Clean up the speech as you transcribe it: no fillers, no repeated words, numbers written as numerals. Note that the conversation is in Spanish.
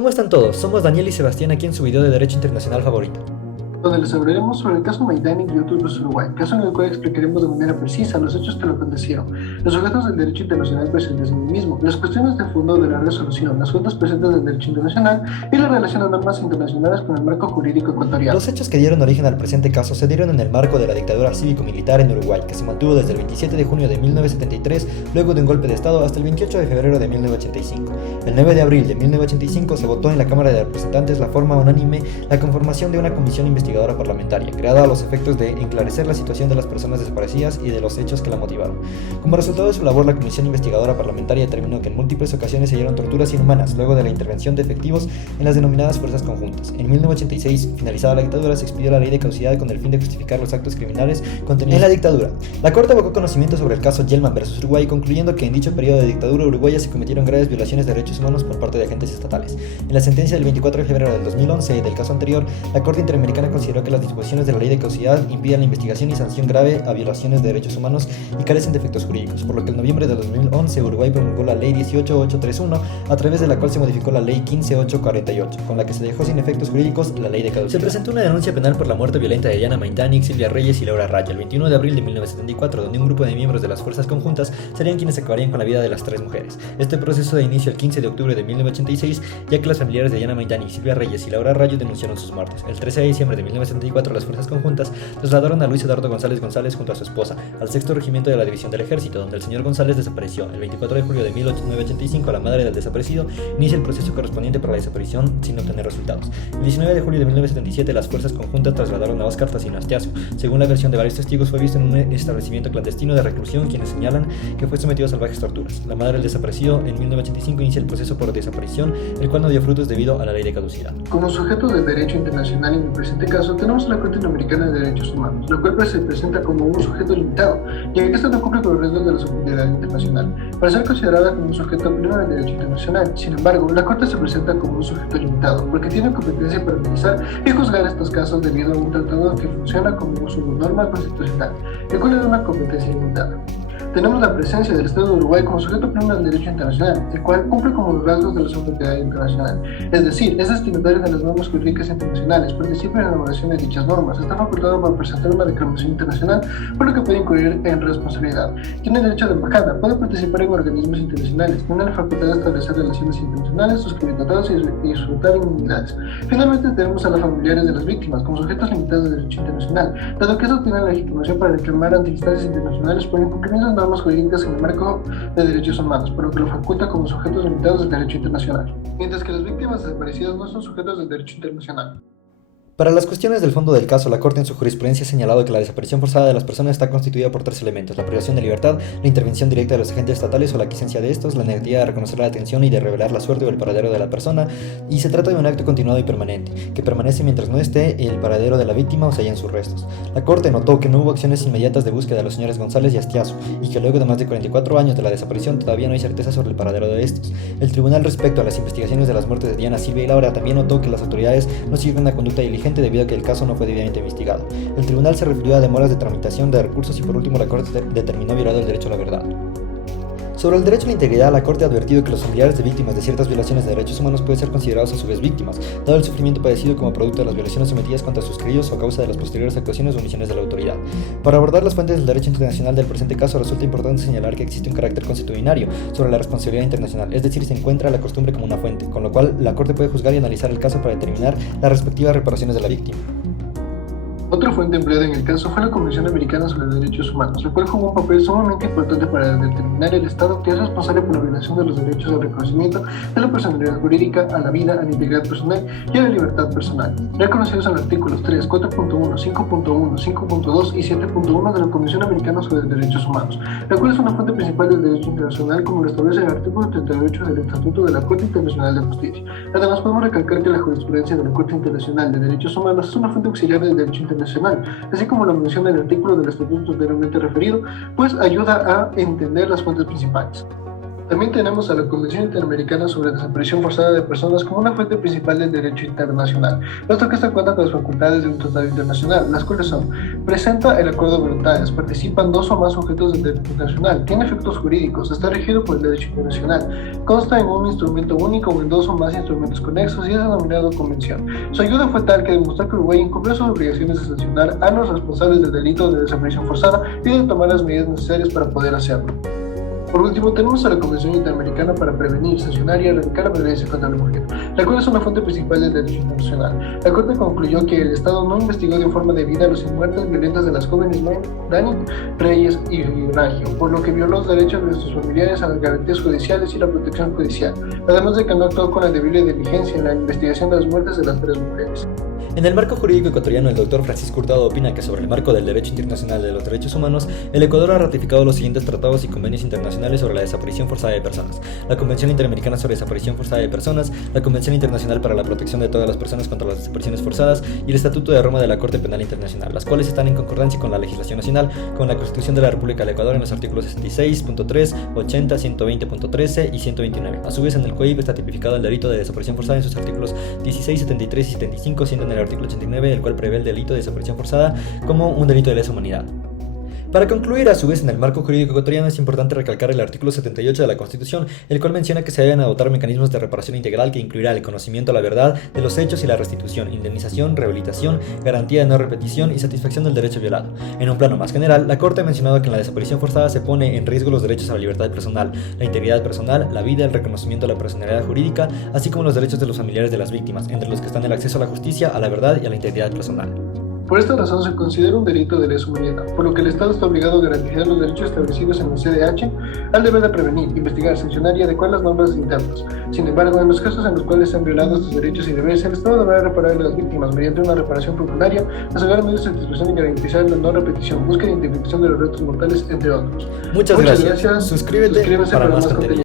¿Cómo están todos? Somos Daniel y Sebastián aquí en su video de Derecho Internacional favorito. Donde les hablaremos sobre el caso Majdanek y otros vs Uruguay, caso en el cual explicaremos de manera precisa los hechos que lo acontecieron, los sujetos del derecho internacional presentes en el mismo, las cuestiones de fondo de la resolución, las fuentes presentes del derecho internacional y la relación de normas internacionales con el marco jurídico ecuatoriano. Los hechos que dieron origen al presente caso se dieron en el marco de la dictadura cívico-militar en Uruguay, que se mantuvo desde el 27 de junio de 1973, luego de un golpe de Estado, hasta el 28 de febrero de 1985. El 9 de abril de 1985 se votó en la Cámara de Representantes la forma unánime la conformación de una comisión investigadora parlamentaria, creada a los efectos de enclarecer la situación de las personas desaparecidas y de los hechos que la motivaron. Como resultado de su labor, la comisión investigadora parlamentaria determinó que en múltiples ocasiones se dieron torturas inhumanas luego de la intervención de efectivos en las denominadas fuerzas conjuntas. En 1986, finalizada la dictadura, se expidió la ley de caducidad con el fin de justificar los actos criminales contenidos en la dictadura. La Corte evocó conocimiento sobre el caso Yelman vs Uruguay, concluyendo que en dicho periodo de dictadura uruguaya se cometieron graves violaciones de derechos humanos por parte de agentes estatales. En la sentencia del 24 de febrero del 2011 del caso anterior, la Corte Interamericana consideró que las disposiciones de la ley de caducidad impiden la investigación y sanción grave a violaciones de derechos humanos y carecen de efectos jurídicos, por lo que en noviembre de 2011 Uruguay promulgó la ley 18831, a través de la cual se modificó la ley 15848, con la que se dejó sin efectos jurídicos la ley de caducidad. Se presentó una denuncia penal por la muerte violenta de Diana Majdanek, Silvia Reyes y Laura Raya el 21 de abril de 1974, donde un grupo de miembros de las fuerzas conjuntas serían quienes acabarían con la vida de las tres mujeres. Este proceso da inicio el 15 de octubre de 1986, ya que las familiares de Diana Majdanek, Silvia Reyes y Laura Raya denunciaron sus muertes. El 13 de diciembre de 1974, las fuerzas conjuntas trasladaron a Luis Eduardo González González junto a su esposa al sexto regimiento de la División del Ejército, donde el señor González desapareció. El 24 de julio de 1985, la madre del desaparecido inicia el proceso correspondiente para la desaparición sin obtener resultados. El 19 de julio de 1977, las fuerzas conjuntas trasladaron a Óscar Facino Astiazu. Según la versión de varios testigos, fue visto en un establecimiento clandestino de reclusión, quienes señalan que fue sometido a salvajes torturas. La madre del desaparecido en 1985 inicia el proceso por desaparición, el cual no dio frutos debido a la ley de caducidad. Como sujetos del derecho internacional en el presente caso, tenemos a la Corte Interamericana de Derechos Humanos, la cual se presenta como un sujeto limitado, ya que esta no cumple con los riesgos de la subsidiariedad internacional, para ser considerada como un sujeto pleno del derecho internacional. Sin embargo, la Corte se presenta como un sujeto limitado, porque tiene competencia para analizar y juzgar estos casos debido a un tratado que funciona como su norma constitucional, el cual es una competencia limitada. Tenemos la presencia del Estado de Uruguay como sujeto pleno del derecho internacional, el cual cumple con los rasgos de la subsidiariedad internacional. Es decir, es destinatario de las normas jurídicas internacionales, participa en la elaboración de dichas normas, está facultado para presentar una reclamación internacional, por lo que puede incurrir en responsabilidad. Tiene derecho de embajada, puede participar en organismos internacionales, tiene la facultad de establecer relaciones internacionales, suscribir tratados y disfrutar inmunidades. Finalmente tenemos a los familiares de las víctimas como sujetos limitados de derecho internacional, dado que estos tienen la legitimación para reclamar ante instancias internacionales por incumplimiento de normas jurídicas en el marco de derechos humanos, por lo que lo faculta como sujetos limitados del derecho internacional, mientras que las víctimas desaparecidas no son sujetos del derecho internacional. Para las cuestiones del fondo del caso, la Corte en su jurisprudencia ha señalado que la desaparición forzada de las personas está constituida por tres elementos: la privación de libertad, la intervención directa de los agentes estatales o la aquiescencia de estos, la negativa de reconocer la detención y de revelar la suerte o el paradero de la persona, y se trata de un acto continuado y permanente, que permanece mientras no esté el paradero de la víctima o se hallen sus restos. La Corte notó que no hubo acciones inmediatas de búsqueda de los señores González y Astiazu, y que luego de más de 44 años de la desaparición todavía no hay certeza sobre el paradero de estos. El tribunal, respecto a las investigaciones de las muertes de Diana, Silvia y Laura, también notó que las autoridades no siguieron una conducta diligente debido a que el caso no fue debidamente investigado. El tribunal se refirió a demoras de tramitación de recursos y por último la Corte determinó violado el derecho a la verdad. Sobre el derecho a la integridad, la Corte ha advertido que los familiares de víctimas de ciertas violaciones de derechos humanos pueden ser considerados a su vez víctimas, dado el sufrimiento padecido como producto de las violaciones sometidas contra sus queridos o a causa de las posteriores actuaciones o omisiones de la autoridad. Para abordar las fuentes del derecho internacional del presente caso, resulta importante señalar que existe un carácter consuetudinario sobre la responsabilidad internacional, es decir, se encuentra la costumbre como una fuente, con lo cual la Corte puede juzgar y analizar el caso para determinar las respectivas reparaciones de la víctima. Otra fuente empleada en el caso fue la Convención Americana sobre Derechos Humanos, la cual jugó un papel sumamente importante para determinar el Estado que es responsable por la violación de los derechos al reconocimiento de la personalidad jurídica, a la vida, a la integridad personal y a la libertad personal, reconocidos en los artículos 3, 4.1, 5.1, 5.2 y 7.1 de la Convención Americana sobre Derechos Humanos, la cual es una fuente principal del derecho internacional como lo establece el artículo 38 del Estatuto de la Corte Internacional de Justicia. Además, podemos recalcar que la jurisprudencia de la Corte Internacional de Derechos Humanos es una fuente auxiliar del derecho internacional, así como lo menciona el artículo del estatuto anteriormente referido, pues ayuda a entender las fuentes principales. También tenemos a la Convención Interamericana sobre Desaparición Forzada de Personas como una fuente principal del derecho internacional, puesto que esta cuenta con las facultades de un tratado internacional, las cuales son: presenta el acuerdo de voluntades, participan dos o más sujetos del derecho internacional, tiene efectos jurídicos, está regido por el derecho internacional, consta en un instrumento único o en dos o más instrumentos conexos y es denominado convención. Su ayuda fue tal que demostró que Uruguay incumplió sus obligaciones de sancionar a los responsables del delito de desaparición forzada y de tomar las medidas necesarias para poder hacerlo. Por último, tenemos a la Convención Interamericana para prevenir, sancionar y erradicar la violencia contra la mujer, la cual es una fuente principal del derecho internacional. La Corte concluyó que el Estado no investigó de forma debida las muertes violentas de las jóvenes Dani, Reyes y Ragio, por lo que violó los derechos de sus familiares a las garantías judiciales y la protección judicial, además de que no actuó con la debible diligencia en la investigación de las muertes de las tres mujeres. En el marco jurídico ecuatoriano, el doctor Francisco Hurtado opina que sobre el marco del derecho internacional de los derechos humanos, el Ecuador ha ratificado los siguientes tratados y convenios internacionales sobre la desaparición forzada de personas: la Convención Interamericana sobre Desaparición Forzada de Personas, la Convención Internacional para la Protección de todas las personas contra las desapariciones forzadas y el Estatuto de Roma de la Corte Penal Internacional, las cuales están en concordancia con la legislación nacional, con la Constitución de la República del Ecuador en los artículos 66.3, 80, 120.13 y 129. A su vez, en el COIP está tipificado el delito de desaparición forzada en sus artículos 16, 73 y 75, siendo en el artículo 89, el cual prevé el delito de desaparición forzada como un delito de lesa humanidad. Para concluir, a su vez, en el marco jurídico ecuatoriano es importante recalcar el artículo 78 de la Constitución, el cual menciona que se deben adoptar mecanismos de reparación integral que incluirá el conocimiento a la verdad de los hechos y la restitución, indemnización, rehabilitación, garantía de no repetición y satisfacción del derecho violado. En un plano más general, la Corte ha mencionado que en la desaparición forzada se pone en riesgo los derechos a la libertad personal, la integridad personal, la vida, el reconocimiento de la personalidad jurídica, así como los derechos de los familiares de las víctimas, entre los que están el acceso a la justicia, a la verdad y a la integridad personal. Por esta razón se considera un delito de lesa humanidad, por lo que el Estado está obligado a garantizar los derechos establecidos en el CDH al deber de prevenir, investigar, sancionar y adecuar las normas internas. Sin embargo, en los casos en los cuales se han violado estos derechos y deberes, el Estado deberá reparar a las víctimas mediante una reparación popular, asegurar medios de satisfacción y garantizar la no repetición, búsqueda e identificación de los restos mortales, entre otros. Muchas gracias. Suscríbete para más contenido.